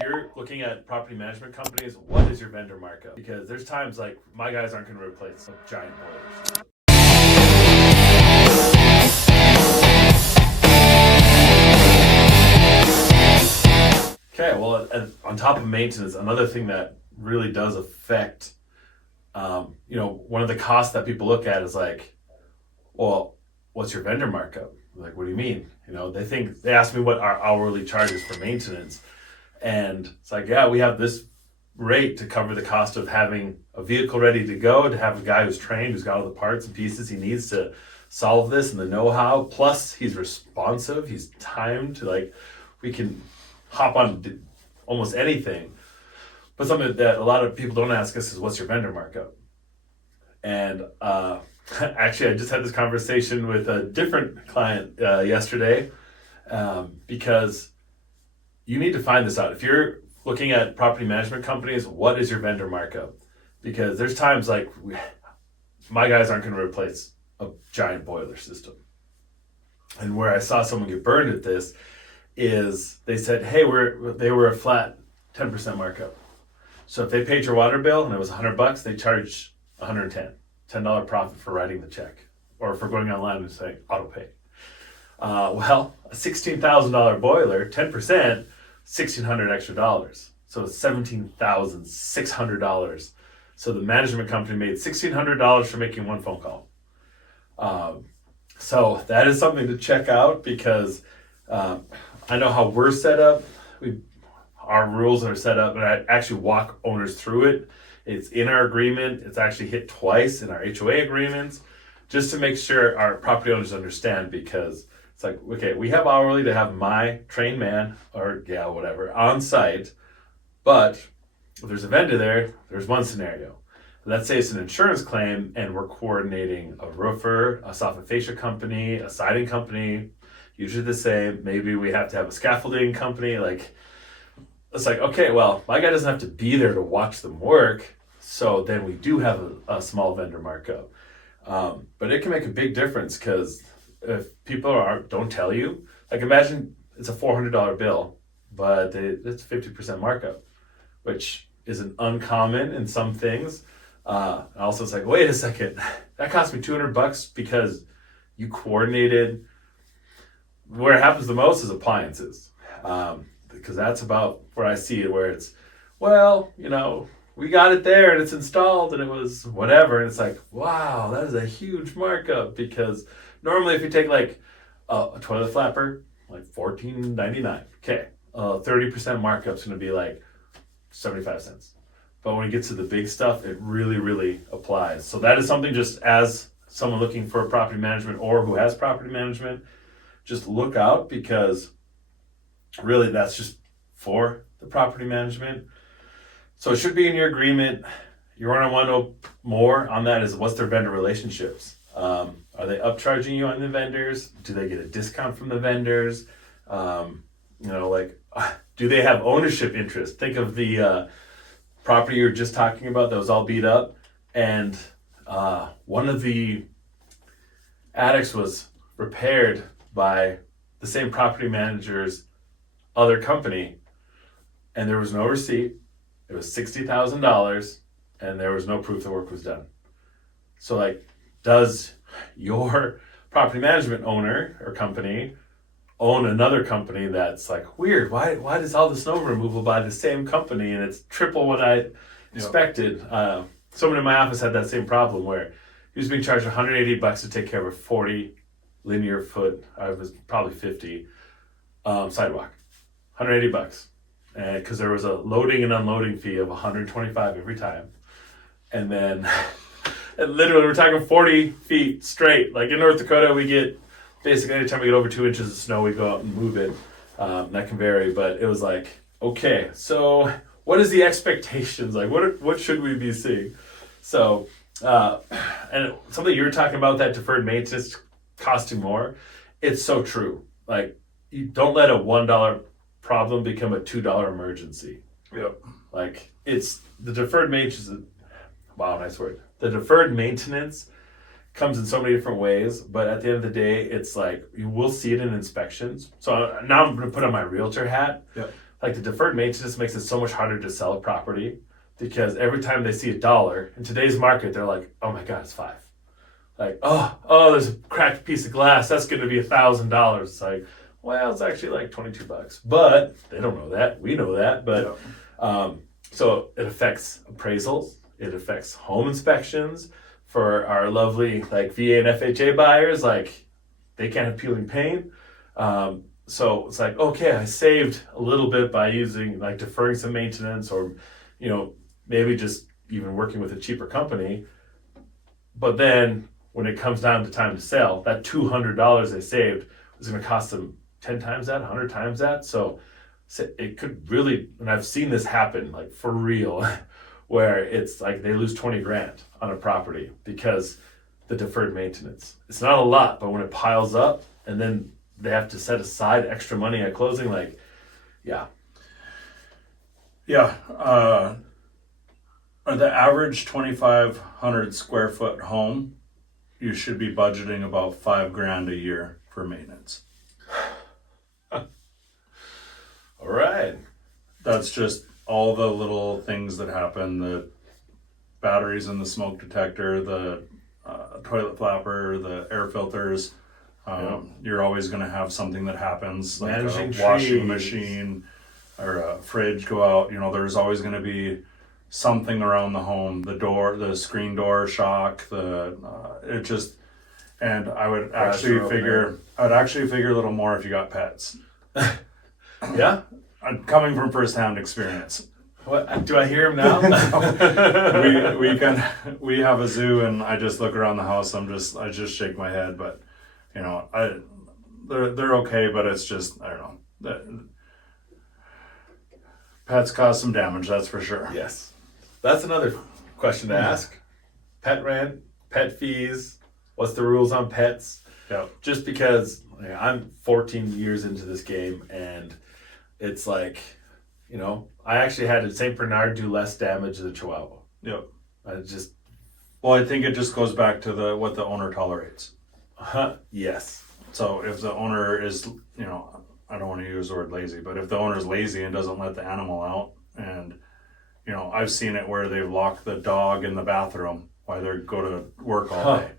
If you're looking at property management companies, what is your vendor markup? Because there's times like my guys aren't going to replace giant boilers. Okay, well, on top of maintenance, another thing that really does affect, one of the costs that people look at is like, well, what's your vendor markup? Like, what do you mean? They ask me what our hourly charges for maintenance. And it's like, yeah, we have this rate to cover the cost of having a vehicle ready to go, to have a guy who's trained, who's got all the parts and pieces he needs to solve this and the know-how. Plus, he's responsive, he's timed, we can hop on almost anything. But something that a lot of people don't ask us is, what's your vendor markup? And actually, I just had this conversation with a different client yesterday because you need to find this out. If you're looking at property management companies, what is your vendor markup? Because there's times like my guys aren't going to replace a giant boiler system. And where I saw someone get burned at this is they said, hey, they were a flat 10% markup. So if they paid your water bill and it was $100, they charged $110 profit for writing the check or for going online and saying auto pay. Well, a $16,000 boiler, 10%, $1,600 extra dollars. So it's $17,600. So the management company made $1,600 for making one phone call. So that is something to check out because I know how we're set up. Our rules are set up, and I actually walk owners through it. It's in our agreement. It's actually hit twice in our HOA agreements, just to make sure our property owners understand, because it's like, okay, we have hourly to have my trained man or whatever on site, but if there's a vendor there, there's one scenario. Let's say it's an insurance claim and we're coordinating a roofer, a soffit fascia company, a siding company, usually the same. Maybe we have to have a scaffolding company. It's like, okay, well, my guy doesn't have to be there to watch them work. So then we do have a small vendor markup. But it can make a big difference because if people don't tell you, like imagine it's a $400 bill, but it's 50% markup, which isn't uncommon in some things. Also, it's like, wait a second, that cost me $200 because you coordinated. Where it happens the most is appliances, because that's about where I see it, where it's, well, we got it there and it's installed and it was whatever. And it's like, wow, that is a huge markup, because normally if you take like a toilet flapper, like $14.99, okay, 30% markup's going to be like 75 cents. But when it gets to the big stuff, it really, really applies. So that is something, just as someone looking for property management or who has property management, just look out, because really that's just for the property management. So it should be in your agreement. You're going to want to know more on that, is what's their vendor relationships. Are they upcharging you on the vendors? Do they get a discount from the vendors? Do they have ownership interest? Think of the property you were just talking about that was all beat up, and one of the attics was repaired by the same property manager's other company, and there was no receipt. It was $60,000, and there was no proof the work was done. So, does your property management owner or company own another company that's weird? Why does all the snow removal by the same company, and it's triple what I expected? Someone in my office had that same problem where he was being charged $180 to take care of a 40 linear foot, it was probably 50, sidewalk. $180. And because there was a loading and unloading fee of $125 every time. And then and literally we're talking 40 feet straight. Like in North Dakota, we get basically anytime we get over 2 inches of snow, we go out and move it. That can vary, but it was like, okay, so what is the expectations? What should we be seeing? So, and something you were talking about, that deferred maintenance costing more, it's so true. You don't let a $1 problem become a $2 emergency. Yep. It's the deferred maintenance. Wow, nice word. The deferred maintenance comes in so many different ways, but at the end of the day, it's you will see it in inspections. So now I'm going to put on my realtor hat. Yep. like the deferred maintenance makes it so much harder to sell a property because every time they see $1 in today's market, they're like, oh my God, it's $5. Like, oh, there's a cracked piece of glass. That's going to be $1,000. It's like, well, it's actually like $22. But they don't know that. We know that. But so it affects appraisals. It affects home inspections for our lovely like VA and FHA buyers. Like, they can't have peeling paint. So it's like, okay, I saved a little bit by using like deferring some maintenance, or, you know, maybe just even working with a cheaper company. But then when it comes down to time to sell, that $200 they saved is going to cost them 10 times that, 100 times that. So it could really, and I've seen this happen like for real, where it's like they lose 20 grand on a property because the deferred maintenance. It's not a lot, but when it piles up and then they have to set aside extra money at closing, like, yeah. Yeah. The average 2,500 square foot home, you should be budgeting about $5,000 a year for maintenance. All right. That's just all the little things that happen, the batteries in the smoke detector, the toilet flapper, the air filters. You're always going to have something that happens, like Managing a washing trees. machine or a fridge go out. You know, there's always going to be something around the home, the door, the screen door shock, it just, and I would actually figure a little more if you got pets. Yeah. I'm coming from firsthand experience. What do I hear him now? we have a zoo, and I just look around the house. I just shake my head, but you know, they're okay, but it's just, I don't know. Pets cause some damage, that's for sure. Yes. That's another question to ask. Pet rent, pet fees, what's the rules on pets? Yep. Just because I'm 14 years into this game, and it's like, you know, I actually had a St. Bernard do less damage than a Chihuahua. Yep. Well, I think it just goes back to what the owner tolerates. Yes. So if the owner is, you know, I don't want to use the word lazy, but if the owner is lazy and doesn't let the animal out, and, you know, I've seen it where they've locked the dog in the bathroom while they go to work all day.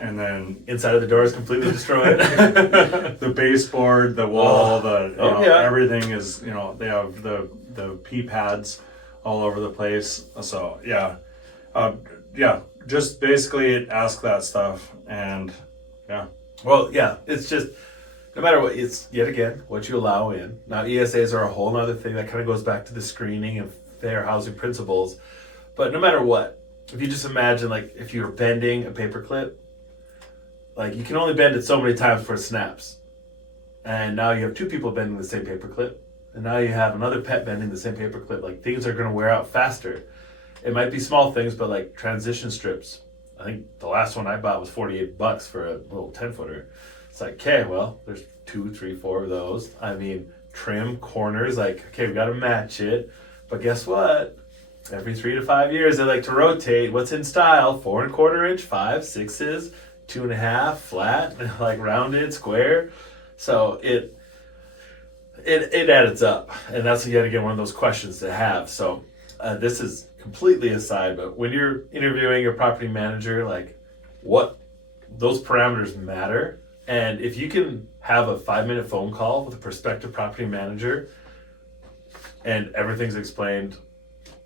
And then inside of the door is completely destroyed. The baseboard, the wall, everything is, you know, they have the pee pads all over the place. So just basically ask that stuff, and yeah. Well, yeah, it's just, no matter what, it's yet again what you allow in. Now, ESAs are a whole other thing that kind of goes back to the screening and fair housing principles. But no matter what, if you just imagine, like, if you're bending a paperclip, like, you can only bend it so many times before it snaps. And now you have two people bending the same paperclip, and now you have another pet bending the same paperclip. Like, things are going to wear out faster. It might be small things, but like transition strips. I think the last one I bought was $48 for a little 10-footer. It's like, okay, well, there's 2, 3, 4 of those. I mean, trim corners, like, okay, we got to match it. But guess what? Every 3 to 5 years, they like to rotate what's in style: 4 1/4 inch, 5, 6s, 2.5, flat, like rounded, square. So it adds up, and that's yet again one of those questions to have. So this is completely aside, but when you're interviewing your property manager, like, what those parameters matter. And if you can have a 5-minute phone call with a prospective property manager and everything's explained,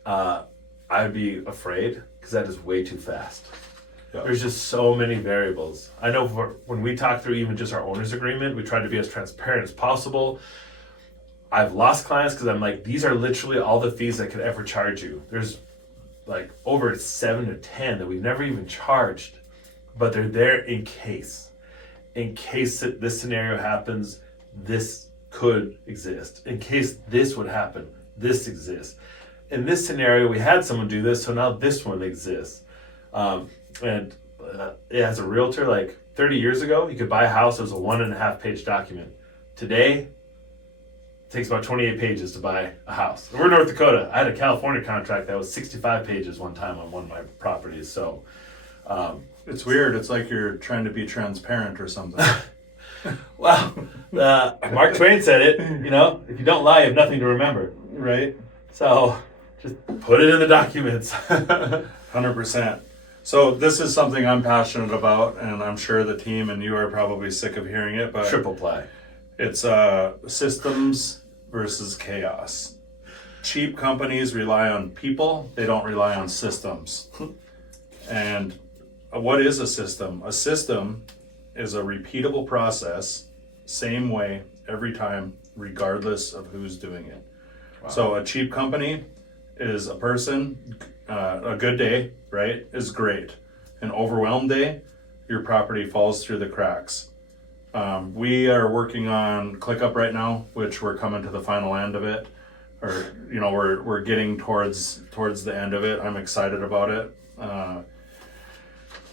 I'd be afraid, because that is way too fast. Yeah. There's just so many variables. I know when we talk through even just our owner's agreement, we try to be as transparent as possible. I've lost clients because I'm like, these are literally all the fees I could ever charge you. There's like over 7 to 10 that we've never even charged, but they're there in case. In case this scenario happens, this could exist. In case this would happen, this exists. In this scenario, we had someone do this, so now this one exists. And as a realtor, like 30 years ago, you could buy a house that was a 1.5 page document. Today, it takes about 28 pages to buy a house. We're in North Dakota. I had a California contract that was 65 pages one time on one of my properties. So it's weird. It's like you're trying to be transparent or something. Well, Mark Twain said it, if you don't lie, you have nothing to remember. Right? So just put it in the documents. 100%. So this is something I'm passionate about, and I'm sure the team and you are probably sick of hearing it, but Triple play. it's systems versus chaos. Cheap companies rely on people, they don't rely on systems. And what is a system? A system is a repeatable process, same way, every time, regardless of who's doing it. Wow. So a cheap company is a person, a good day, right, is great. An overwhelmed day, your property falls through the cracks. We are working on ClickUp right now, which we're coming to the final end of it, or we're getting towards the end of it. I'm excited about it.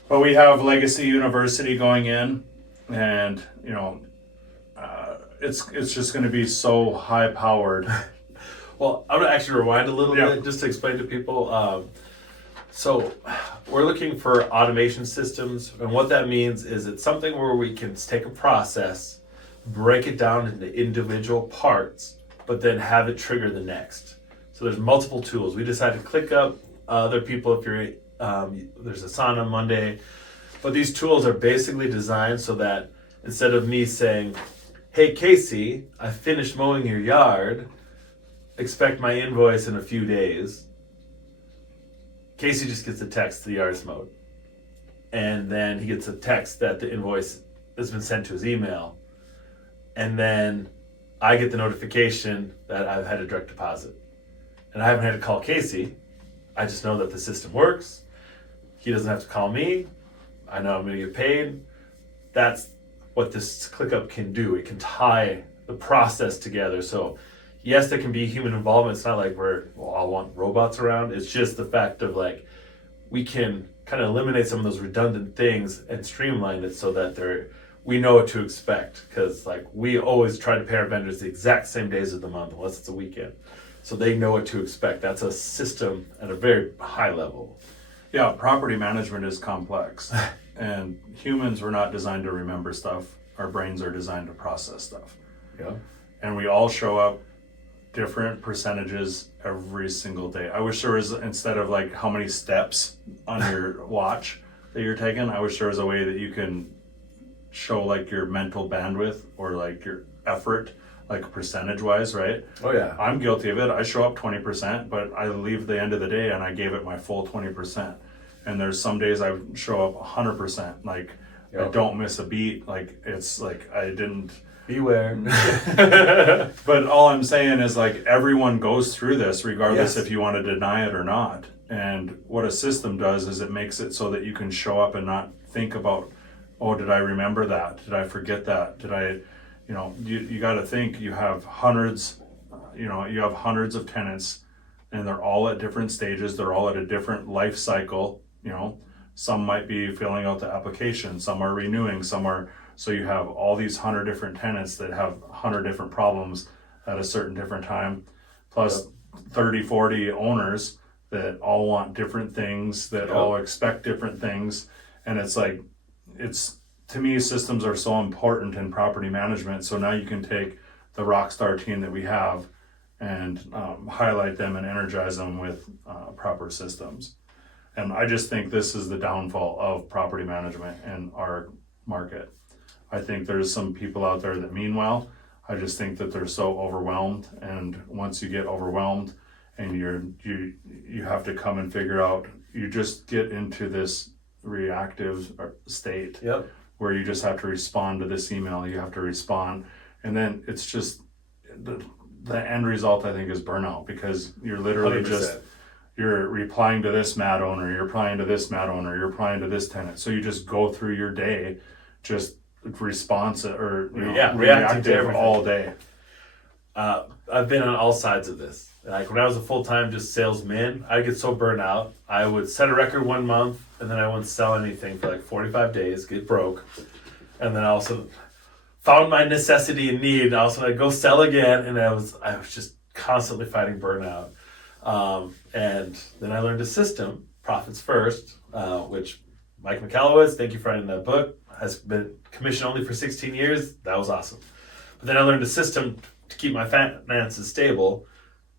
But we have Legacy University going in, and it's just going to be so high powered. Well, I'm going to actually rewind a little Yeah. bit just to explain to people. So we're looking for automation systems, and what that means is it's something where we can take a process, break it down into individual parts, but then have it trigger the next. So there's multiple tools. We decided to ClickUp. Other people, if you're there's Asana, Monday, but these tools are basically designed so that instead of me saying, "Hey Casey, I finished mowing your yard, expect my invoice in a few days," Casey just gets a text the yard's mowed. And then he gets a text that the invoice has been sent to his email. And then I get the notification that I've had a direct deposit. And I haven't had to call Casey. I just know that the system works. He doesn't have to call me. I know I'm going to get paid. That's what this ClickUp can do. It can tie the process together. So yes, there can be human involvement. It's not like we're all want robots around. It's just the fact of like we can kind of eliminate some of those redundant things and streamline it so that we know what to expect. Because like we always try to pay our vendors the exact same days of the month unless it's a weekend. So they know what to expect. That's a system at a very high level. Yeah, property management is complex. And humans were not designed to remember stuff. Our brains are designed to process stuff. Yeah. And we all show up different percentages every single day. I wish there was, instead of like how many steps on your watch that you're taking, I wish there was a way that you can show like your mental bandwidth or like your effort, like percentage wise, right? Oh yeah. I'm guilty of it. I show up 20%, but I leave the end of the day and I gave it my full 20%. And there's some days I show up 100%. Like I don't miss a beat. Like it's like I didn't. Beware. But all I'm saying is like everyone goes through this regardless Yes. if you want to deny it or not. And what a system does is it makes it so that you can show up and not think about, oh, did I remember that? Did I forget that? Did I, you got to think you have hundreds, you have hundreds of tenants and they're all at different stages. They're all at a different life cycle. Some might be filling out the application, some are renewing, so you have all these 100 different tenants that have 100 different problems at a certain different time, plus 30, 40 owners that all want different things, that all expect different things. And it's like, to me, systems are so important in property management. So now you can take the rockstar team that we have and highlight them and energize them with proper systems. And I just think this is the downfall of property management in our market. I think there's some people out there that mean well. I just think that they're so overwhelmed, and once you get overwhelmed and you have to come and figure out, you just get into this reactive state where you just have to respond to this email, you have to respond, and then it's just the end result I think is burnout, because you're literally 100%. You're replying to this mad owner, you're replying to this mad owner, you're replying to this tenant. So you just go through your day just responsive or reacting to everything all day. I've been on all sides of this. Like when I was a full-time just salesman, I'd get so burnt out. I would set a record 1 month and then I wouldn't sell anything for like 45 days, get broke. And then I also found my necessity and need. And also I'd go sell again, and I was just constantly fighting burnout. And then I learned a system, Profits First, which Mike McAllowitz, thank you for writing that book. Has been commissioned only for 16 years. That was awesome. But then I learned a system to keep my finances stable,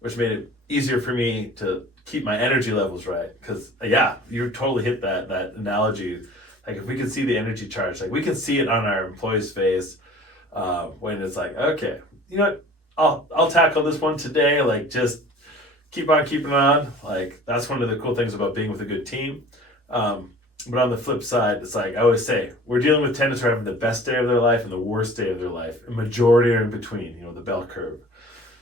which made it easier for me to keep my energy levels right. Because yeah, you totally hit that analogy. Like if we can see the energy charge, like we can see it on our employees' face when it's like, okay, you know what, I'll tackle this one today. Like just keep on keeping on. Like that's one of the cool things about being with a good team. But on the flip side, it's like I always say, we're dealing with tenants who are having the best day of their life and the worst day of their life. A majority are in between, you know, the bell curve.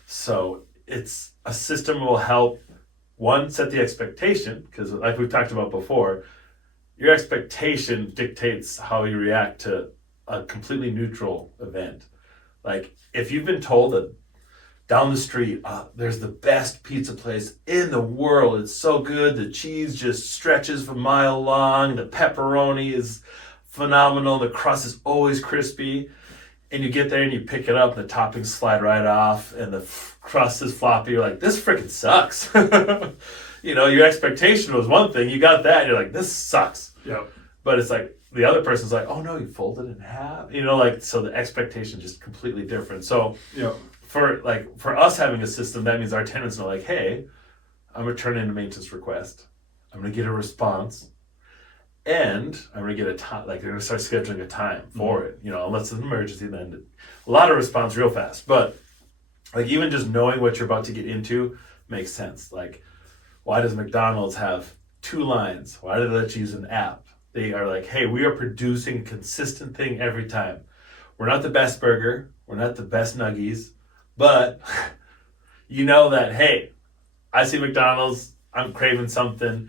So it's a system will help, one, set the expectation, because like we've talked about before, your expectation dictates how you react to a completely neutral event. Like if you've been told that down the street, there's the best pizza place in the world. It's so good. The cheese just stretches a mile long. The pepperoni is phenomenal. The crust is always crispy. And you get there and you pick it up, and the toppings slide right off, and the crust is floppy. You're like, this freaking sucks. You know, your expectation was one thing. You got that, and you're like, this sucks. Yep. But it's like, the other person's like, oh no, you folded it in half. You know, like, so the expectation is just completely different. So, Yep. For us having a system, that means our tenants are like, hey, I'm gonna turn in a maintenance request. I'm gonna get a response, and I'm gonna get a time. Like they're gonna start scheduling a time for it. You know, unless it's an emergency, then a lot of response real fast. But like even just knowing what you're about to get into makes sense. Like, why does McDonald's have 2 lines? Why do they let you use an app? They are like, hey, we are producing a consistent thing every time. We're not the best burger. We're not the best nuggies. But you know that, hey, I see McDonald's, I'm craving something,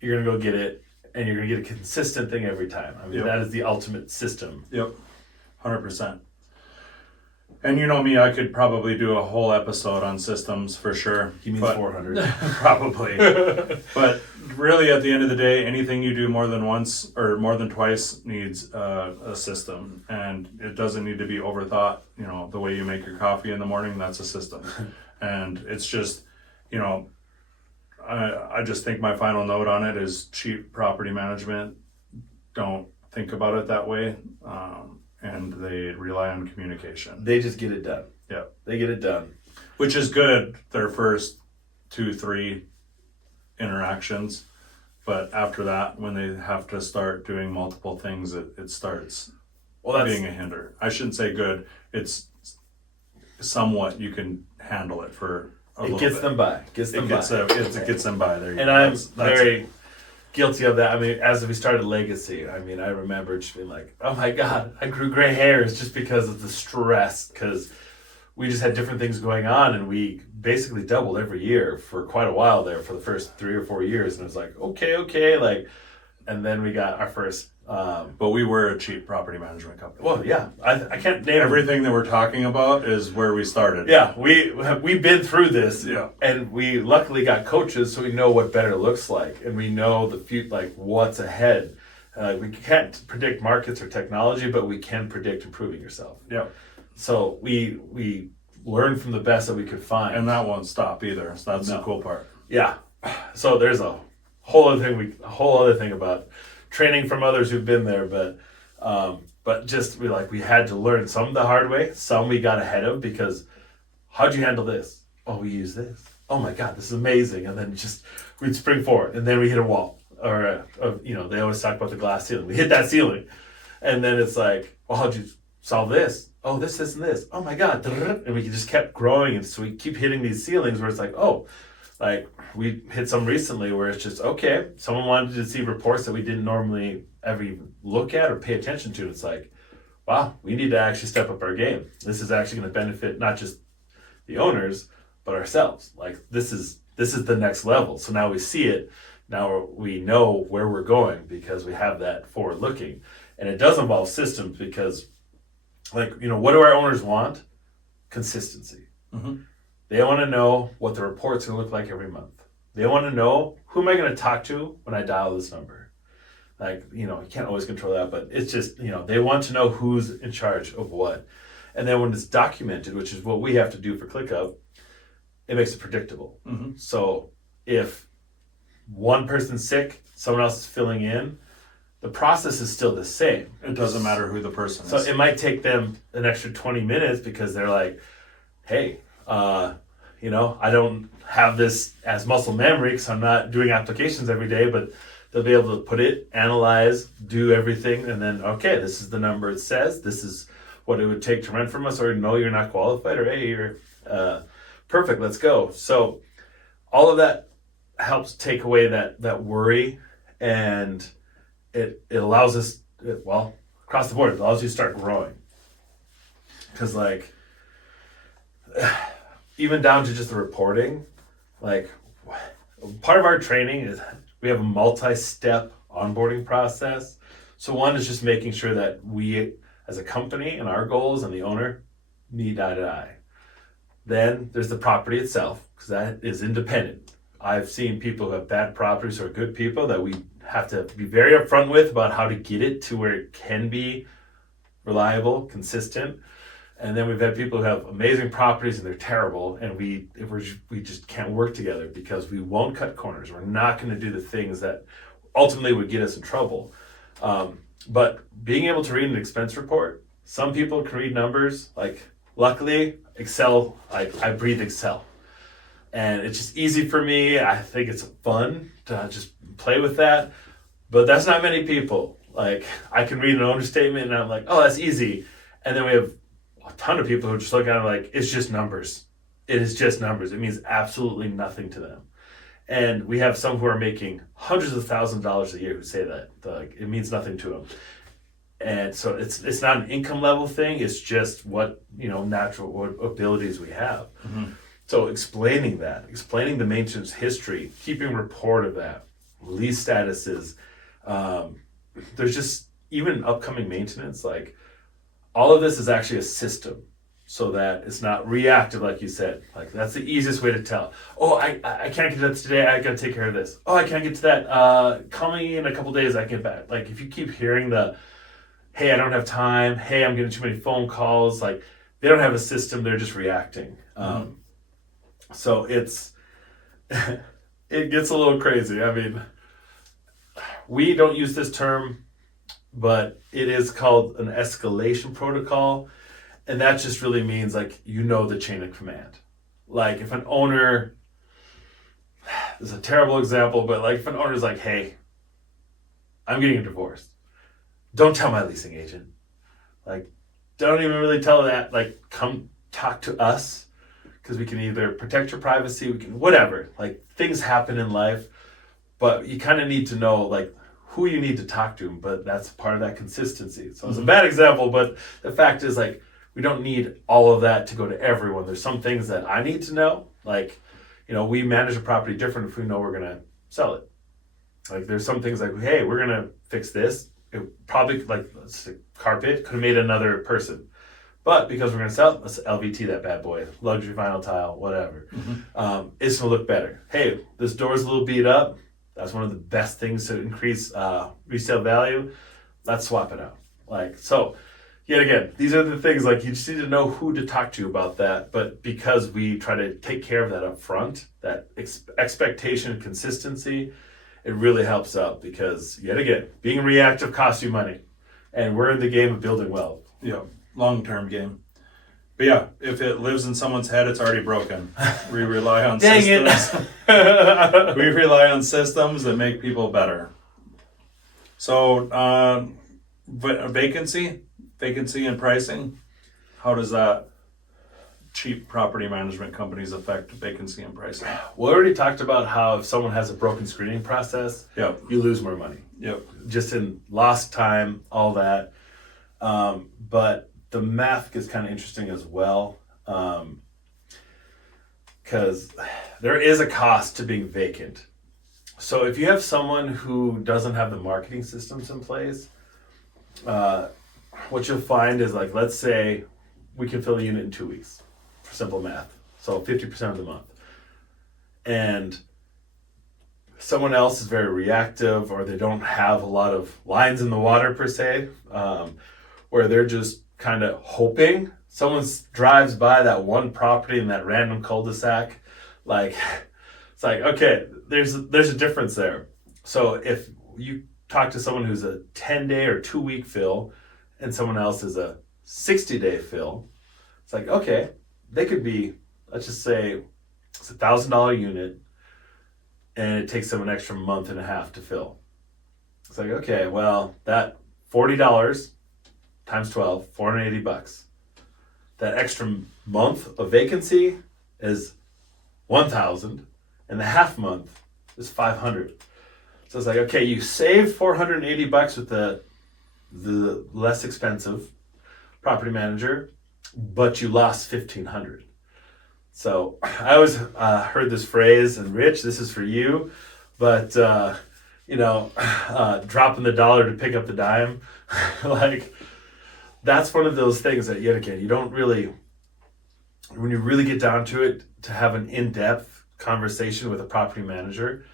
you're going to go get it, and you're going to get a consistent thing every time. I mean, Yep. That is the ultimate system. Yep. 100%. And you know me, I could probably do a whole episode on systems for sure. He means but 400. Probably. But really, at the end of the day, anything you do more than once or more than twice needs a system. And it doesn't need to be overthought. You know, the way you make your coffee in the morning, that's a system. And it's just, you know, I just think my final note on it is cheap property management. Don't think about it that way. And they rely on communication. They just get it done. Yeah. They get it done. Which is good, their first 2-3 interactions. But after that, when they have to start doing multiple things, it starts being a hinder. I shouldn't say good. It's somewhat, you can handle it for a little bit. It gets them by. It gets them by. There you And go. I'm That's very guilty of that. I mean, as we started Legacy, I mean, I remember just being like, oh my God, I grew gray hairs just because of the stress, because we just had different things going on, and we basically doubled every year for quite a while there for the first 3 or 4 years. And it was like, okay, like, and then we got our first, but we were a cheap property management company. well, yeah, I can't name Everything that we're talking about is where we started. Yeah, we've been through this, Yeah. and we luckily got coaches, so we know what better looks like, and we know the future, like what's ahead. We can't predict markets or technology, but we can predict improving yourself. Yeah. So we learned from the best that we could find, And that won't stop either. So that's the No. cool part. yeah. So there's a whole other thing about training from others who've been there, but just we had to learn some the hard way, some we got ahead of, because how'd you handle this? Oh, we use this. Oh my God, this is amazing. And then just we'd spring forward, and then we hit a wall, or they always talk about the glass ceiling. We hit that ceiling, and then it's like, well, how'd you solve this? Oh, this and this. Oh my God, and we just kept growing, and so we keep hitting these ceilings where it's like, oh. Like we hit some recently where it's just, okay, someone wanted to see reports that we didn't normally ever even look at or pay attention to. It's like, wow, we need to actually step up our game. This is actually going to benefit not just the owners, but ourselves. Like this is the next level. So now we see it. Now we know where we're going because we have that forward looking. And it does involve systems because, what do our owners want? Consistency. Mm-hmm. They want to know what the report's going to look like every month. They want to know, who am I going to talk to when I dial this number? You can't always control that, but it's just, they want to know who's in charge of what. And then when it's documented, which is what we have to do for ClickUp, it makes it predictable. Mm-hmm. So if one person's sick, someone else is filling in, the process is still the same. It doesn't matter who the person So is. it might take them an extra 20 minutes because they're like, hey, I don't have this as muscle memory because I'm not doing applications every day, but they'll be able to put it, analyze, do everything, and then, okay, this is the number it says. This is what it would take to rent from us, or no, you're not qualified, or hey, you're perfect, let's go. So all of that helps take away that worry, and it allows us, across the board, it allows you to start growing. Because even down to just the reporting, part of our training is we have a multi-step onboarding process. So one is just making sure that we as a company and our goals and the owner meet eye to eye. Then there's the property itself, because that is independent. I've seen people who have bad properties or good people that we have to be very upfront with about how to get it to where it can be reliable, consistent. And then we've had people who have amazing properties and they're terrible, and we just can't work together because we won't cut corners. We're not going to do the things that ultimately would get us in trouble. But being able to read an expense report, some people can read numbers. Luckily, Excel, I breathe Excel. And it's just easy for me. I think it's fun to just play with that. But that's not many people. I can read an owner statement and I'm like, oh, that's easy. And then we have a ton of people who just look at it like, it's just numbers. It is just numbers. It means absolutely nothing to them. And we have some who are making hundreds of thousands of dollars a year who say that. It means nothing to them. And so it's not an income level thing. It's just what abilities we have. Mm-hmm. So explaining the maintenance history, keeping report of that, lease statuses. There's just even upcoming maintenance. All of this is actually a system, so that it's not reactive, like you said. That's the easiest way to tell. Oh, I can't get to that today. I got to take care of this. Oh, I can't get to that. Coming in a couple days, I get back. If you keep hearing hey, I don't have time. Hey, I'm getting too many phone calls. They don't have a system. They're just reacting. So it gets a little crazy. I mean, we don't use this term, but it is called an escalation protocol. And that just really means the chain of command. If an owner, this is a terrible example, but if an owner's like, hey, I'm getting a divorce. Don't tell my leasing agent. Don't even really tell that. Come talk to us, because we can either protect your privacy, we can whatever. Things happen in life, but you kind of need to know who you need to talk to. But that's part of that consistency. So it's a bad example, but the fact is we don't need all of that to go to everyone. There's some things that I need to know. We manage a property different if we know we're gonna sell it. There's some things hey, we're gonna fix this. It probably let's say carpet could have made another person, but because we're gonna sell it, let's LVT that bad boy, luxury vinyl tile, whatever. Mm-hmm. It's gonna look better. Hey, this door's a little beat up. That's one of the best things to increase resale value. Let's swap it out. So. Yet again, these are the things you just need to know who to talk to about that. But because we try to take care of that up front, that expectation and consistency, it really helps out, because yet again, being reactive costs you money, and we're in the game of building wealth. Yeah, long-term game. But yeah, if it lives in someone's head, it's already broken. We rely on systems. We rely on systems that make people better. So, vacancy and pricing, how does that cheap property management companies affect vacancy and pricing? We already talked about how if someone has a broken screening process, you lose more money. Yep. Just in lost time, all that. But the math gets kind of interesting as well, because there is a cost to being vacant. So if you have someone who doesn't have the marketing systems in place, what you'll find is let's say we can fill a unit in 2 weeks, for simple math. So 50% of the month. And someone else is very reactive, or they don't have a lot of lines in the water per se, where they're just kind of hoping someone drives by that one property in that random cul-de-sac. It's okay, there's a difference there. So if you talk to someone who's a 10-day or 2-week fill and someone else is a 60-day fill, it's like, okay, they could be, let's just say it's $1,000 unit and it takes them an extra month and a half to fill. It's like, okay, well, that $40 times 12, $480. That extra month of vacancy is 1,000 and the half month is 500. So it's like, okay, you save $480 with the less expensive property manager, but you lost 1,500. So I always heard this phrase, and Rich, this is for you, but dropping the dollar to pick up the dime, like that's one of those things that yet again, you don't really, when you really get down to it, to have an in-depth conversation with a property manager,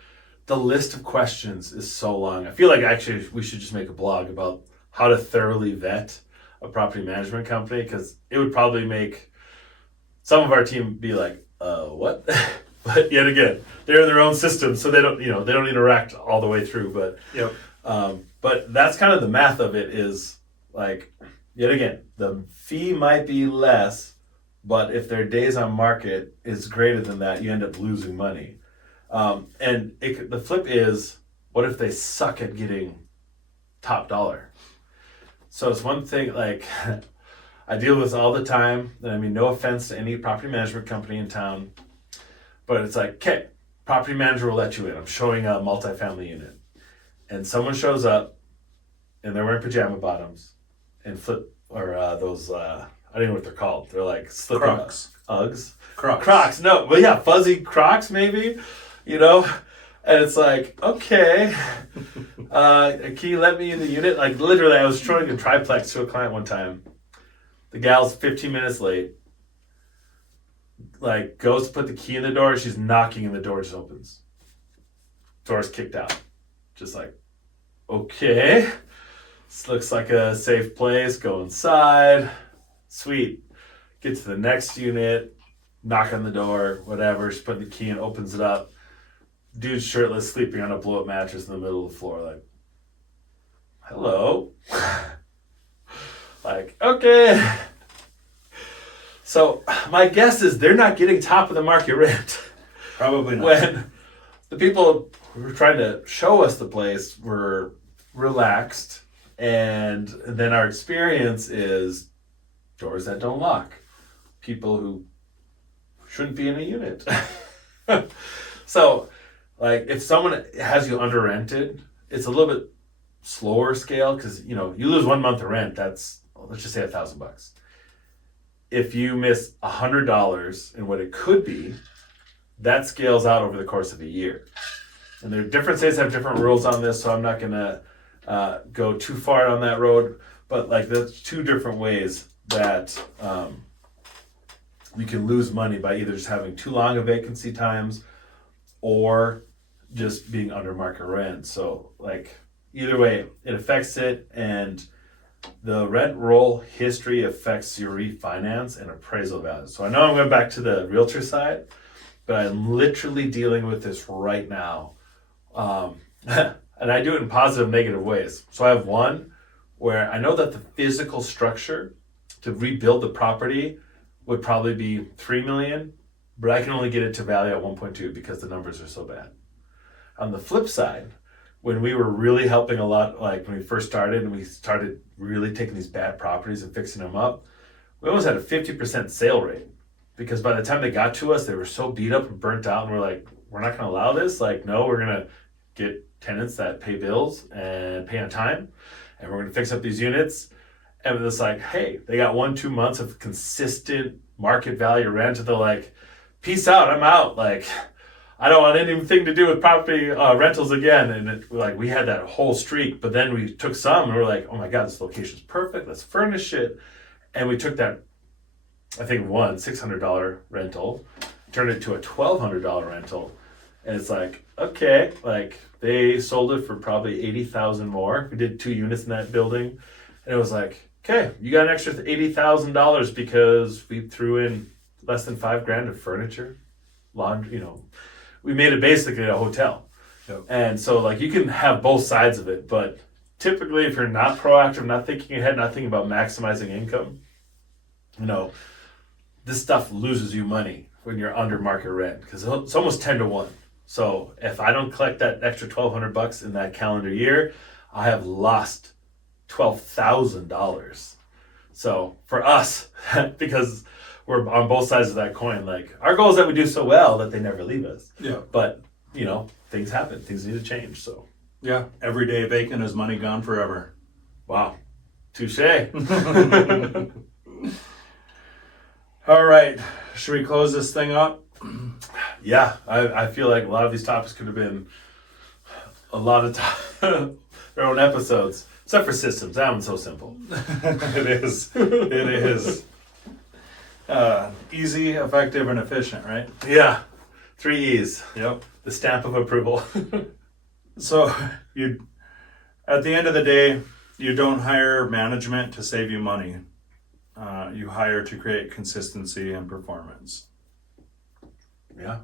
the list of questions is so long. I feel like actually we should just make a blog about how to thoroughly vet a property management company, because it would probably make some of our team be like, what? But yet again, they're in their own system, so they don't interact all the way through. But Yep. But that's kind of the math of it, is like, yet again, the fee might be less, but if their days on market is greater than that, you end up losing money. And the flip is, what if they suck at getting top dollar? So it's one thing, like, I deal with this all the time, and I mean, no offense to any property management company in town, but it's like, okay, property manager will let you in. I'm showing a multifamily unit, and someone shows up, and they're wearing pajama bottoms, and those, I don't know what they're called. They're like slip Crocs. Uggs. Crocs. No, well, yeah, fuzzy Crocs maybe, and it's like, okay, can you let me in the unit? Like, literally, I was showing a triplex to a client one time. The gal's 15 minutes late, like, goes to put the key in the door. She's knocking and the door just opens. Door's kicked out. Just like, okay, this looks like a safe place. Go inside. Sweet. Get to the next unit, knock on the door, whatever. She put the key in, opens it up. Dude's shirtless, sleeping on a blow-up mattress in the middle of the floor. Like, hello. Like, okay. So my guess is they're not getting top of the market rent. Probably not. When the people who were trying to show us the place were relaxed, and then our experience is doors that don't lock, people who shouldn't be in a unit. So, like, if someone has you under rented, it's a little bit slower scale, because you lose 1 month of rent. That's, let's just say $1,000. If you miss $100 in what it could be, that scales out over the course of a year. And there are different states have different rules on this, so I'm not going to go too far on that road. But like, there's two different ways that you can lose money by either just having too long of vacancy times or just being under market rent. So like, either way, it affects it, and the rent roll history affects your refinance and appraisal value. So I know I'm going back to the realtor side, but I'm literally dealing with this right now. And I do it in positive, negative ways. So I have one where I know that the physical structure to rebuild the property would probably be $3 million, but I can only get it to value at 1.2 because the numbers are so bad. On the flip side, when we were really helping a lot, like when we first started and we started really taking these bad properties and fixing them up, we almost had a 50% sale rate, because by the time they got to us, they were so beat up and burnt out, and we're like, we're not going to allow this. Like, no, we're going to get tenants that pay bills and pay on time, and we're going to fix up these units. And it's like, hey, they got 1-2 months of consistent market value rent, and they're like, peace out, I'm out. Like, I don't want anything to do with property rentals again. And we had that whole streak, but then we took some and we're like, oh my God, this location's perfect. Let's furnish it. And we took that, I think, $600 rental, turned it to a $1,200 rental. And it's like, okay, like, they sold it for probably $80,000 more. We did 2 units in that building. And it was like, okay, you got an extra $80,000 because we threw in less than $5,000 of furniture, laundry, we made it basically a hotel. Yep. And so like you can have both sides of it, but typically if you're not proactive, not thinking ahead, not thinking about maximizing income, you know, this stuff loses you money when you're under market rent because it's almost 10 to 1. So if I don't collect that extra $1,200 in that calendar year, I have lost $12,000. So for us, because we're on both sides of that coin, like our goal is that we do so well that they never leave us. Yeah. But you know, things happen, things need to change. So Yeah. Every day vacant is money gone forever. wow, touche. All right. Should we close this thing up? Yeah, I feel like a lot of these topics could have been a lot of their own episodes, except for systems. That one's so simple. It is. It is. Easy, effective, and efficient, right? Yeah, 3 E's. Yep. The stamp of approval. So you, at the end of the day, you don't hire management to save you money. You hire to create consistency and performance. Yeah,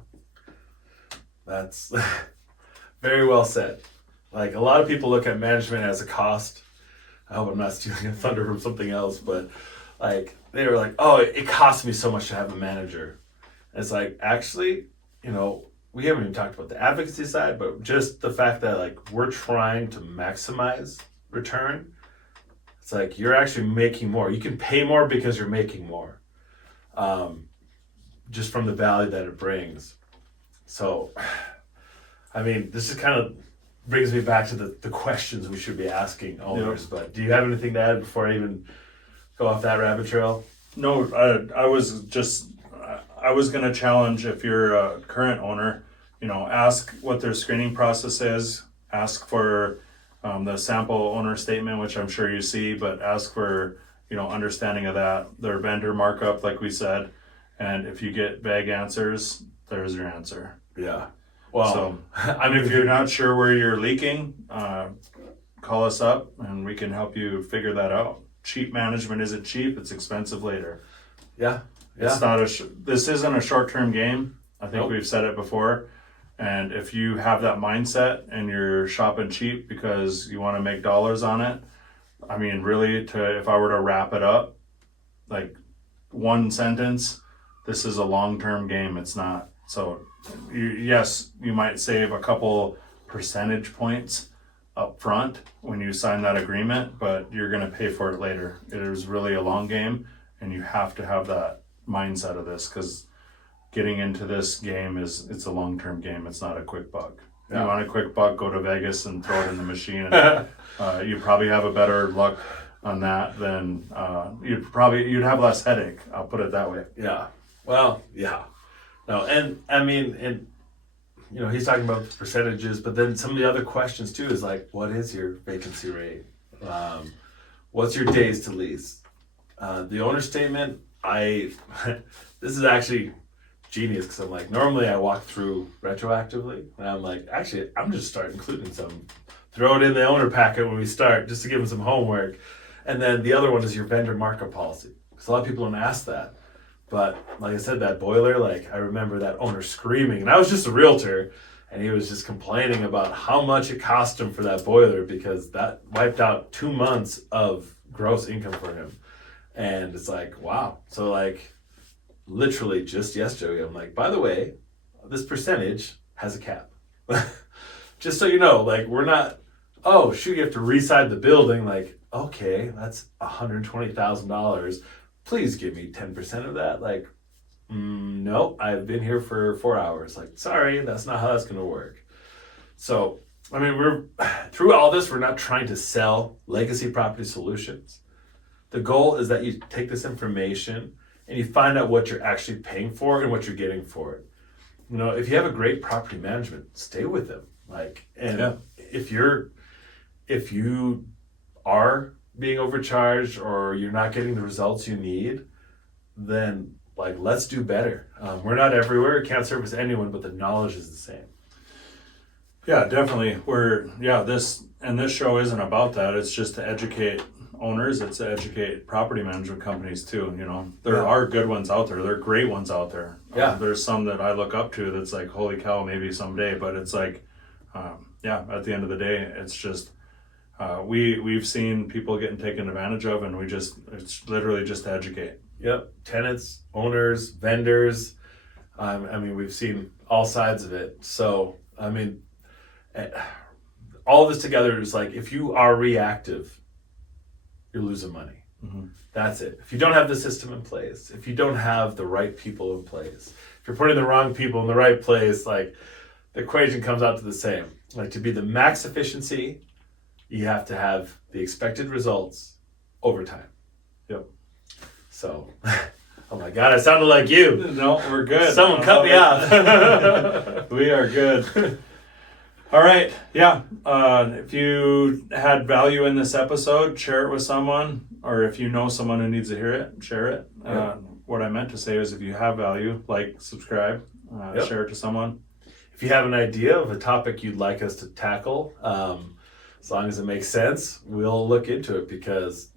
that's very well said. Like a lot of people look at management as a cost. I hope I'm not stealing thunder from something else, but like they were like, oh, it costs me so much to have a manager. And it's like, actually, you know, we haven't even talked about the advocacy side, but just the fact that like we're trying to maximize return. It's like you're actually making more. You can pay more because you're making more. Just from the value that it brings. So, I mean, this just kind of brings me back to the questions we should be asking owners. Yep. But do you have anything to add before I even go off that rabbit trail? No, I was going to challenge if you're a current owner, you know, ask what their screening process is, ask for the sample owner statement, which I'm sure you see, but ask for, you know, understanding of that, their vendor markup, like we said. And if you get vague answers, there's your answer. Yeah. Well, So, I mean, if you're not sure where you're leaking, call us up and we can help you figure that out. Cheap management isn't cheap; it's expensive later. yeah. It's not this isn't a short-term game. I think Nope. we've said it before. And if you have that mindset and you're shopping cheap because you want to make dollars on it, I mean, really, if I were to wrap it up, like one sentence, this is a long-term game. It's not. So, yes, you might save a couple percentage points up front when you sign that agreement, but you're going to pay for it later. It is really a long game, and you have to have that mindset of this because getting into this game it's a long-term game. It's not a quick buck. Yeah. You want a quick buck, go to Vegas and throw it in the machine. And, you probably have a better luck on that than you'd have less headache. I'll put it that way. Yeah. Well, yeah. No, and I mean, and you know, he's talking about percentages, but then some of the other questions too is like, what is your vacancy rate? What's your days to lease? The owner statement, this is actually genius because I'm like, normally I walk through retroactively, and I'm like, actually, I'm just start including some, throw it in the owner packet when we start, just to give them some homework. And then the other one is your vendor markup policy, because a lot of people don't ask that. But like I said, that boiler, like I remember that owner screaming, and I was just a realtor, and he was just complaining about how much it cost him for that boiler because that wiped out 2 months of gross income for him. And it's like, wow. So like literally just yesterday, I'm like, by the way, this percentage has a cap. Just so you know, like we're not, oh shoot, you have to reside the building. Like, okay, that's $120,000. Please give me 10% of that. Like, no, I've been here for 4 hours. Like, sorry, that's not how that's going to work. So, I mean, we're through all this, we're not trying to sell legacy property solutions. The goal is that you take this information and you find out what you're actually paying for and what you're getting for it. You know, if you have a great property management, stay with them. Like, and Yeah. if you are being overcharged or you're not getting the results you need, then like let's do better. We're not everywhere, can't service anyone, but the knowledge is the same. Yeah, definitely. This show isn't about that. It's just to educate owners. It's to educate property management companies too. You know, there are good ones out there. There are great ones out there. Yeah. There's some that I look up to that's like, holy cow, maybe someday. But it's like, yeah, at the end of the day, it's just we've seen people getting taken advantage of, and it's literally just to educate. Yep, tenants, owners, vendors. I mean, we've seen all sides of it. So, I mean, all of this together is like, if you are reactive, you're losing money. Mm-hmm. That's it. If you don't have the system in place, if you don't have the right people in place, if you're putting the wrong people in the right place, like, the equation comes out to the same. Like, to be the max efficiency, you have to have the expected results over time. Yep. So, oh my God, I sounded like you. No, we're good. Someone cut me off. We are good. All right. Yeah. If you had value in this episode, share it with someone, or if you know someone who needs to hear it, share it. Yeah. What I meant to say is, if you have value, like, subscribe, Yep. share it to someone. If you have an idea of a topic you'd like us to tackle, as long as it makes sense, we'll look into it, because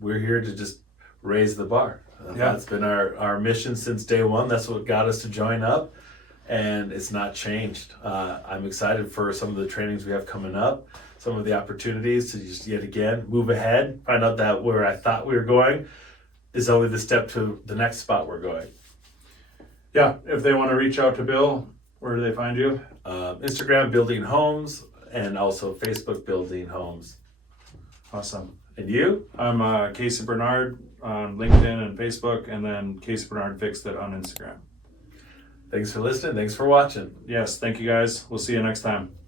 we're here to just raise the bar. Yeah. That's been our mission since day one. That's what got us to join up, and it's not changed. I'm excited for some of the trainings we have coming up, some of the opportunities to just yet again move ahead, find out that where I thought we were going is only the step to the next spot we're going. Yeah. If they want to reach out to Bill, where do they find you? Instagram, Building Homes, and also Facebook, Building Homes. Awesome. And you? I'm Casey Bernard on LinkedIn and Facebook, and then Casey Bernard Fixed It on Instagram. Thanks for listening. Thanks for watching. Yes, thank you guys. We'll see you next time.